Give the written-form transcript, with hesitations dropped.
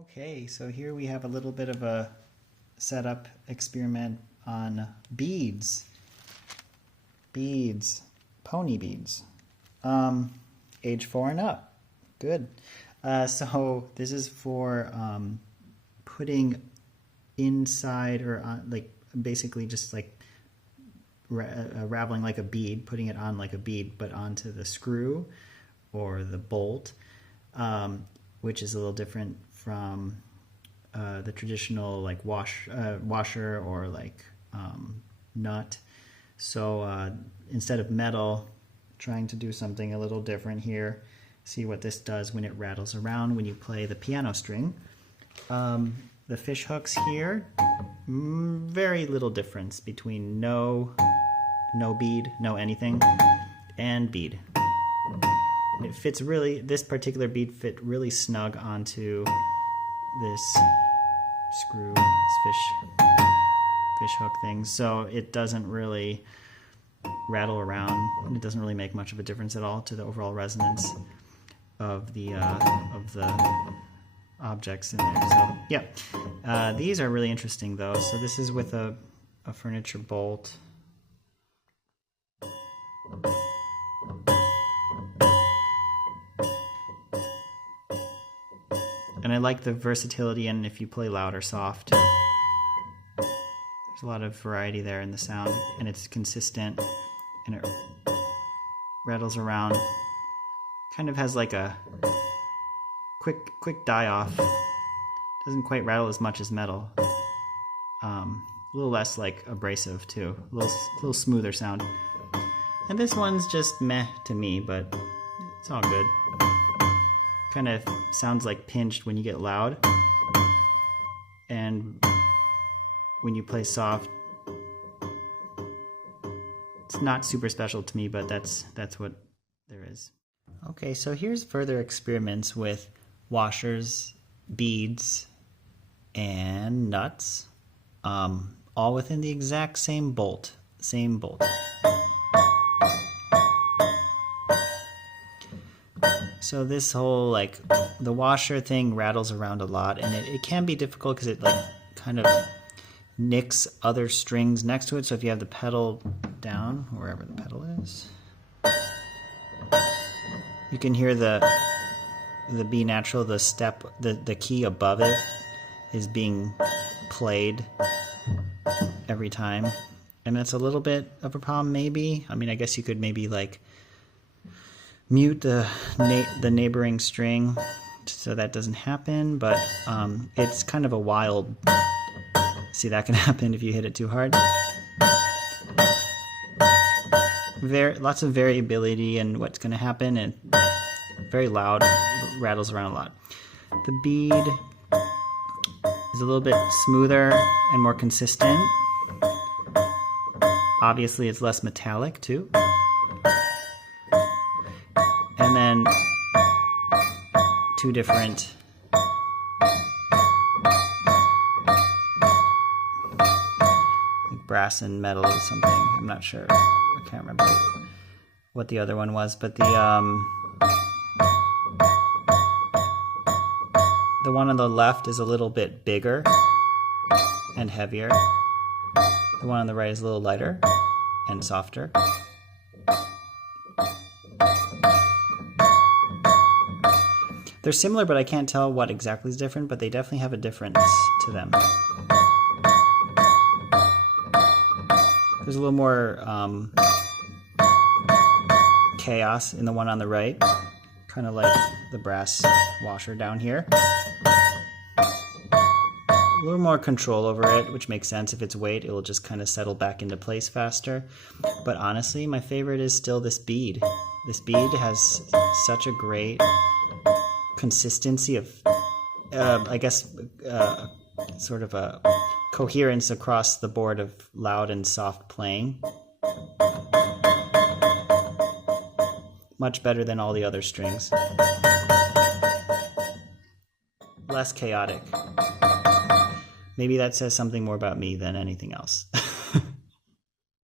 Okay, so here we have a little bit of a setup experiment on beads. Beads, pony beads. Age 4 and up. Good. So this is for putting inside or on, like basically just like raveling like a bead, putting it on like a bead, but onto the screw or the bolt, which is a little different from the traditional like washer or like nut. So instead of metal, trying to do something a little different here. See what this does when it rattles around when you play the piano string. The fish hooks here, very little difference between no bead, no anything, and bead. It fits really, this particular bead fit really snug onto this screw, this fish hook thing, so it doesn't really rattle around. It doesn't really make much of a difference at all to the overall resonance of the objects in there. So yeah, these are really interesting though. So this is with a furniture bolt. And I like the versatility, and if you play loud or soft, there's a lot of variety there in the sound, and it's consistent, and it rattles around. Kind of has like a quick die off. Doesn't quite rattle as much as metal. A little less like abrasive too. A little smoother sound. And this one's just meh to me, but it's all good. Kind of sounds like pinched when you get loud, and when you play soft, it's not super special to me, but that's what there is. Okay, so here's further experiments with washers, beads, and nuts, all within the exact same bolt. So this whole like the washer thing rattles around a lot, and it can be difficult because it like kind of nicks other strings next to it. So if you have the pedal down, wherever the pedal is, you can hear the B natural, the step, the key above it is being played every time. And that's a little bit of a problem maybe. I mean, I guess you could maybe like mute the neighboring string so that doesn't happen, but it's kind of a wild, see, that can happen if you hit it too hard. Lots of variability in what's going to happen, and very loud, rattles around a lot. The bead is a little bit smoother and more consistent. Obviously it's less metallic too. And then two different like brass and metal or something. I'm not sure. I can't remember what the other one was, but the one on the left is a little bit bigger and heavier. The one on the right is a little lighter and softer. They're similar, but I can't tell what exactly is different, but they definitely have a difference to them. There's a little more chaos in the one on the right, kind of like the brass washer down here. A little more control over it, which makes sense. If it's weight, it will just kind of settle back into place faster. But honestly, my favorite is still this bead. This bead has such a great consistency of, I guess, sort of a coherence across the board of loud and soft playing. Much better than all the other strings. Less chaotic. Maybe that says something more about me than anything else.